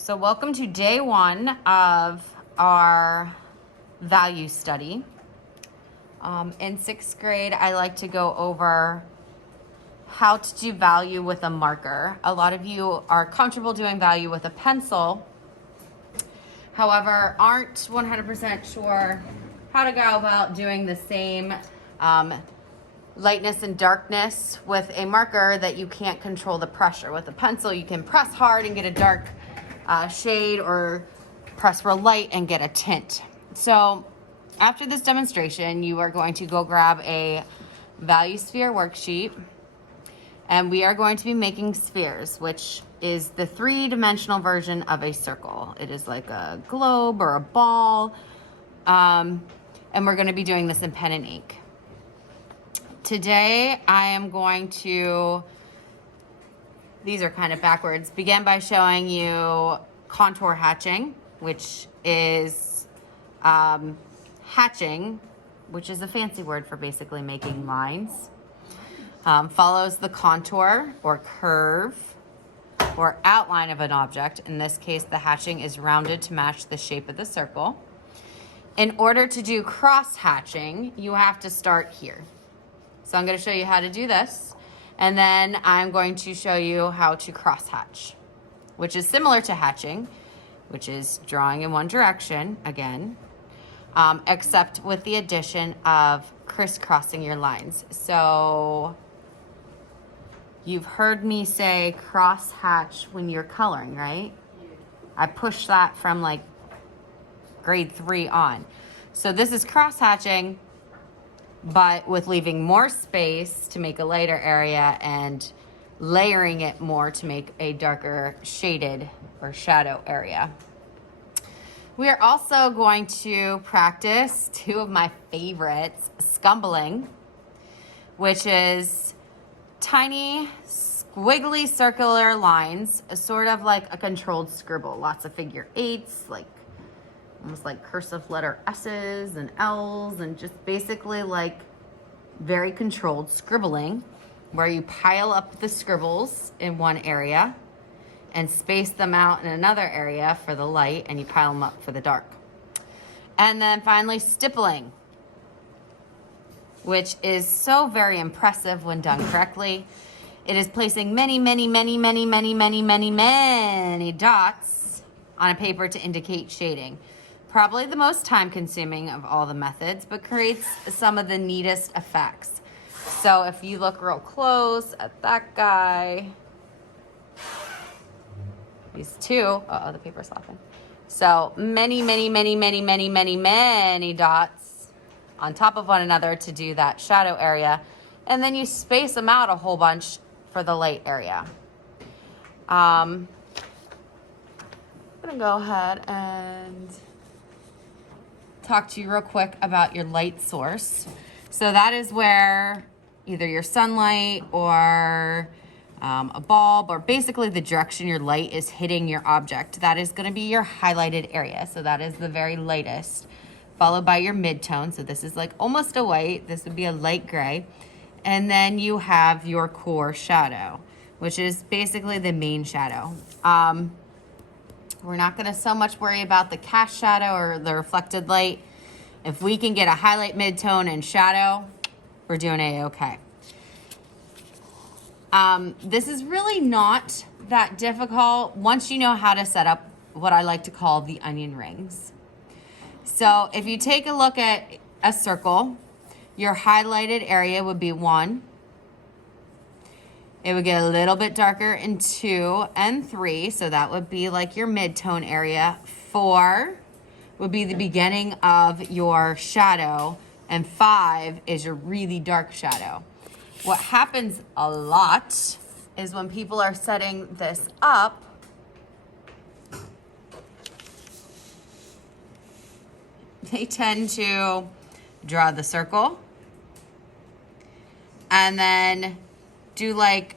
So welcome to day one of our value study. In sixth grade, I like to go over how to do value with a marker. A lot of you are comfortable doing value with a pencil, however, aren't 100% sure how to go about doing the same lightness and darkness with a marker that you can't control the pressure. With a pencil, you can press hard and get a dark shade, or press real light and get a tint. So after this demonstration, you are going to go grab a value sphere worksheet, and we are going to be making spheres, which is the three-dimensional version of a circle. It is like a globe or a ball, and we're going to be doing this in pen and ink. Today, I am going to, these are kind of backwards, begin by showing you contour hatching, which is hatching, which is a fancy word for basically making lines. Follows the contour or curve or outline of an object. In this case, the hatching is rounded to match the shape of the circle. In order to do cross hatching, you have to start here. So I'm going to show you how to do this, and then I'm going to show you how to cross hatch, which is similar to hatching, which is drawing in one direction again, except with the addition of crisscrossing your lines. So you've heard me say cross hatch when you're coloring, right? I pushed that from like grade 3 on. So this is cross hatching, but with leaving more space to make a lighter area and layering it more to make a darker shaded or shadow area. We are also going to practice two of my favorites, Scumbling, which is tiny squiggly circular lines, sort of like a controlled scribble. Lots of figure eights, like almost like cursive letter S's and L's, and just basically like very controlled scribbling, where you pile up the scribbles in one area and space them out in another area for the light, and you pile them up for the dark. And then finally, stippling, which is so very impressive when done correctly. It is placing many dots on a paper to indicate shading. Probably the most time-consuming of all the methods, but creates some of the neatest effects. So if you look real close at that guy, these two, the paper's slapping. So many dots on top of one another to do that shadow area. And then you space them out a whole bunch for the light area. I'm gonna go ahead and talk to you real quick about your light source. So that is where either your sunlight or a bulb, or basically the direction your light is hitting your object. That is going to be your highlighted area. So that is the very lightest, followed by your midtone. So this is like almost a white. This would be a light gray. And then you have your core shadow, which is basically the main shadow. We're not going to so much worry about the cast shadow or the reflected light. If we can get a highlight, midtone, and shadow, we're doing A-okay. This is really not that difficult once you know how to set up what I like to call the onion rings. So if you take a look at a circle, your highlighted area would be 1. It would get a little bit darker in 2 and 3, so that would be like your mid-tone area. 4 would be the beginning of your shadow, and 5 is your really dark shadow. What happens a lot is when people are setting this up, they tend to draw the circle and then do like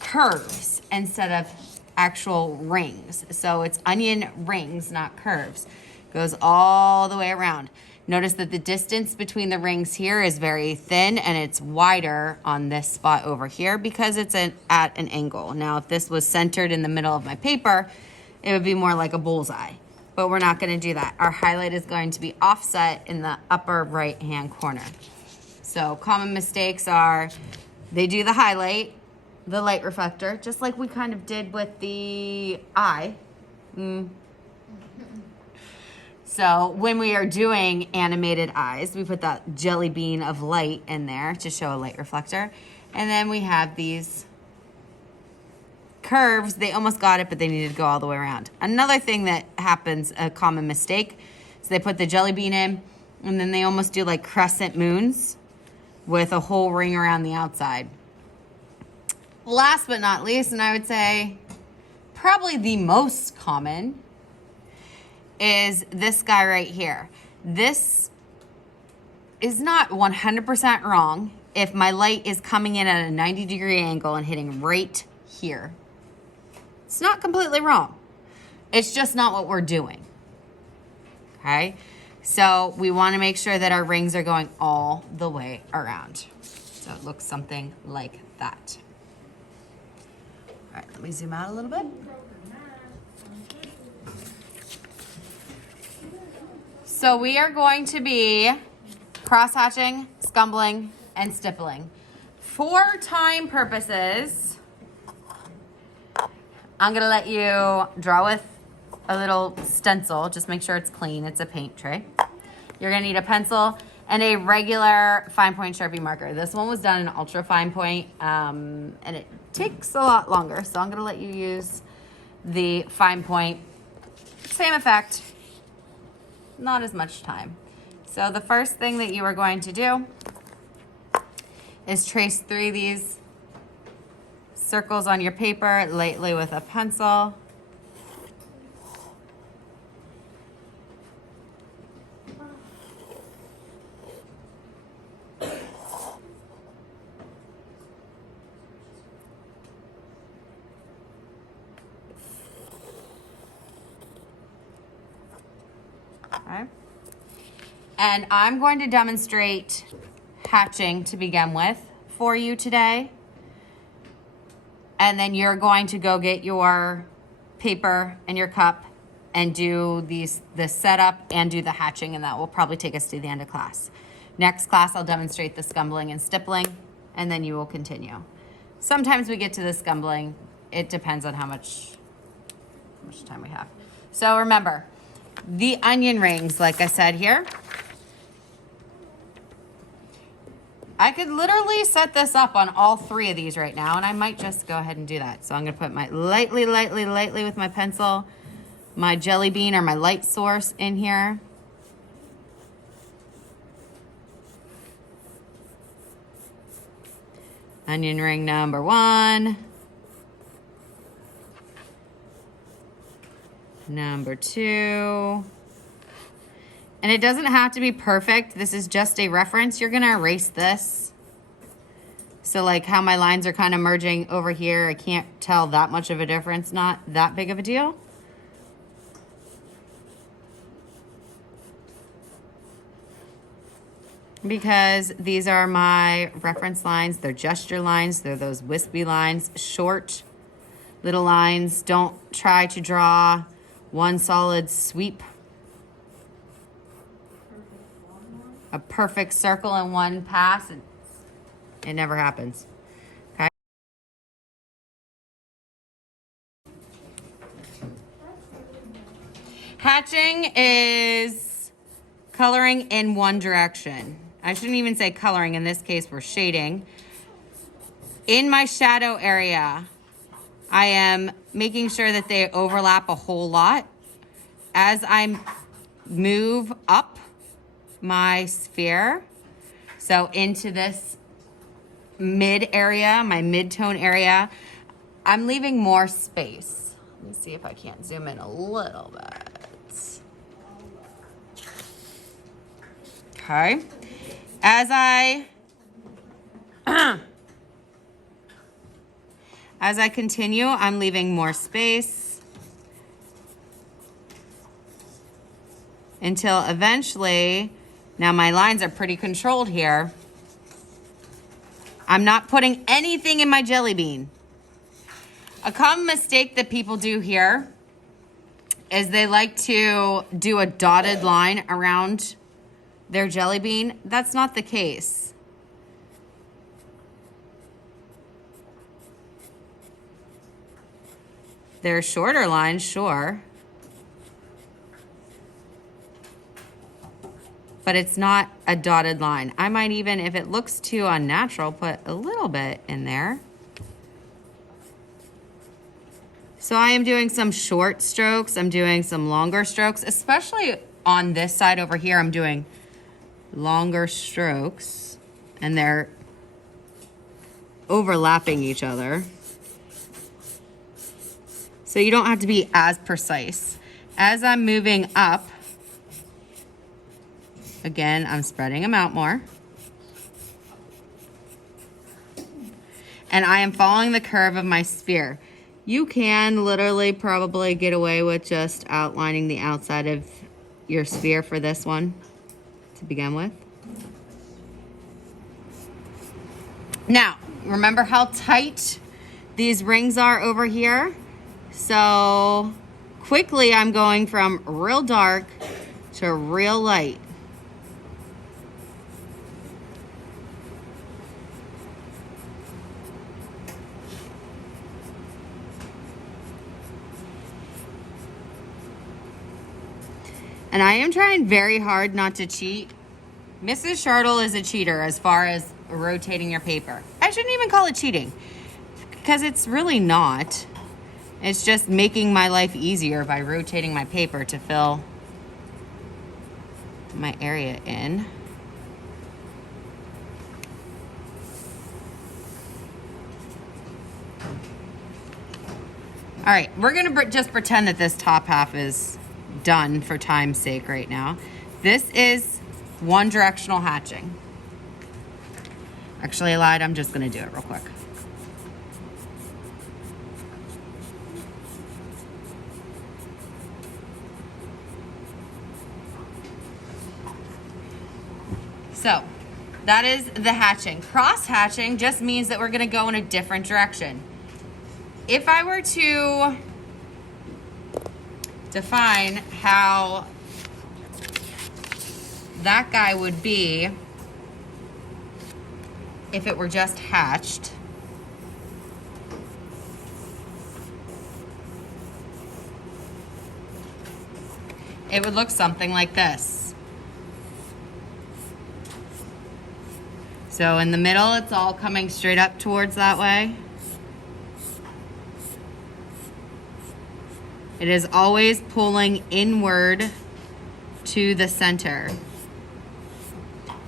curves instead of actual rings. So it's onion rings, not curves. Goes all the way around. Notice that the distance between the rings here is very thin and it's wider on this spot over here because it's at an angle. Now, if this was centered in the middle of my paper, it would be more like a bullseye, but we're not gonna do that. Our highlight is going to be offset in the upper right-hand corner. So common mistakes are they do the highlight, the light reflector, just like we kind of did with the eye. So when we are doing animated eyes, we put that jelly bean of light in there to show a light reflector. And then we have these curves. They almost got it, but they needed to go all the way around. Another thing that happens, a common mistake, is they put the jelly bean in and then they almost do like crescent moons with a whole ring around the outside. Last but not least, and I would say probably the most common, is this guy right here. This is not 100% wrong if my light is coming in at a 90-degree angle and hitting right here. It's not completely wrong. It's just not what we're doing. Okay? So we want to make sure that our rings are going all the way around. So it looks something like that. All right, let me zoom out a little bit. So we are going to be cross-hatching, scumbling, and stippling. For time purposes, I'm gonna let you draw with a little stencil. Just make sure it's clean. It's a paint tray. You're gonna need a pencil and a regular fine point Sharpie marker. This one was done in ultra fine point, and it takes a lot longer. So I'm gonna let you use the fine point. Same effect. Not as much time. So the first thing that you are going to do is trace 3 of these circles on your paper lightly with a pencil. Okay. And I'm going to demonstrate hatching to begin with for you today. And then you're going to go get your paper and your cup and do the setup and do the hatching, and that will probably take us to the end of class. Next class, I'll demonstrate the scumbling and stippling, and then you will continue. Sometimes we get to the scumbling. It depends on how much time we have. So remember, the onion rings, like I said here, I could literally set this up on all 3 of these right now, and I might just go ahead and do that. So I'm gonna put my lightly with my pencil, my jelly bean or my light source in here. Onion ring number 1. Number 2. And it doesn't have to be perfect. This is just a reference. You're gonna erase this. So like how my lines are kind of merging over here, I can't tell that much of a difference, not that big of a deal. Because these are my reference lines. They're gesture lines. They're those wispy lines, short little lines. Don't try to draw one solid sweep. A perfect circle in one pass. It never happens. Okay. Hatching is coloring in one direction. I shouldn't even say coloring. In this case, we're shading. In my shadow area, I am making sure that they overlap a whole lot. As I move up my sphere, so into this mid area, my mid-tone area, I'm leaving more space. Let me see if I can't zoom in a little bit. Okay. As I continue, I'm leaving more space until eventually Now my lines are pretty controlled here. I'm not putting anything in my jelly bean. A common mistake that people do here is they like to do a dotted line around their jelly bean. That's not the case. There are shorter lines, sure. But it's not a dotted line. I might even, if it looks too unnatural, put a little bit in there. So I am doing some short strokes. I'm doing some longer strokes, especially on this side over here. I'm doing longer strokes and they're overlapping each other. So you don't have to be as precise. As I'm moving up, again, I'm spreading them out more. And I am following the curve of my sphere. You can literally probably get away with just outlining the outside of your sphere for this one to begin with. Now, remember how tight these rings are over here? So quickly I'm going from real dark to real light. And I am trying very hard not to cheat. Mrs. Shartle is a cheater as far as rotating your paper. I shouldn't even call it cheating because it's really not. It's just making my life easier by rotating my paper to fill my area in. All right, we're gonna just pretend that this top half is done for time's sake right now. This is one directional hatching. Actually, I lied. I'm just going to do it real quick. So that is the hatching. Cross hatching just means that we're going to go in a different direction. If I were to define how that guy would be if it were just hatched, it would look something like this. So in the middle, it's all coming straight up towards that way. It is always pulling inward to the center.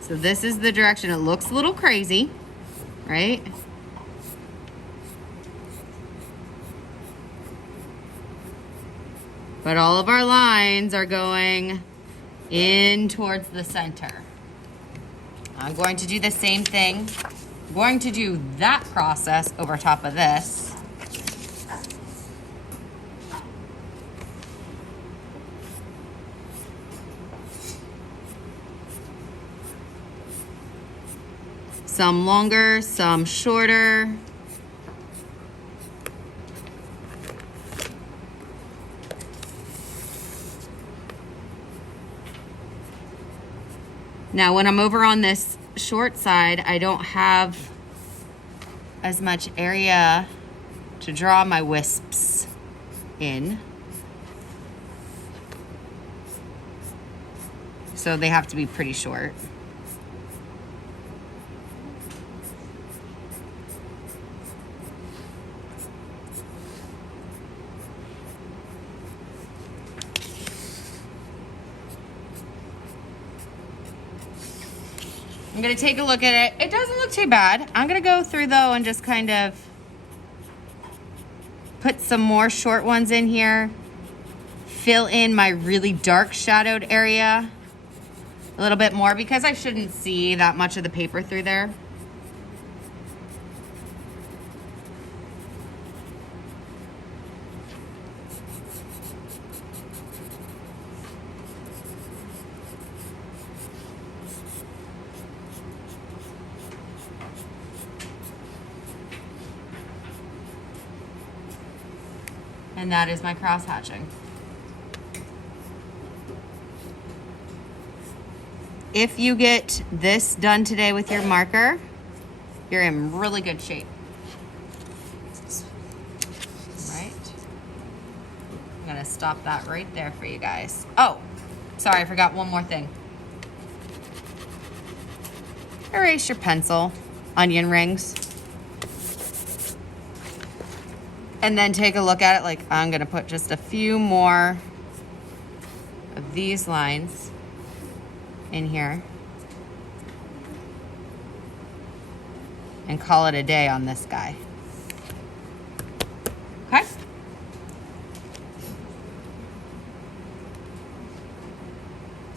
So this is the direction. It looks a little crazy, right? But all of our lines are going in towards the center. I'm going to do the same thing. I'm going to do that process over top of this. Some longer, some shorter. Now, when I'm over on this short side, I don't have as much area to draw my wisps in. So they have to be pretty short. I'm gonna take a look at it. It doesn't look too bad. I'm gonna go through though and just kind of put some more short ones in here. Fill in my really dark shadowed area a little bit more because I shouldn't see that much of the paper through there. And that is my cross hatching. If you get this done today with your marker, you're in really good shape. Right? I'm gonna stop that right there for you guys. Oh, sorry, I forgot one more thing. Erase your pencil, onion rings. And then take a look at it. Like, I'm gonna put just a few more of these lines in here and call it a day on this guy.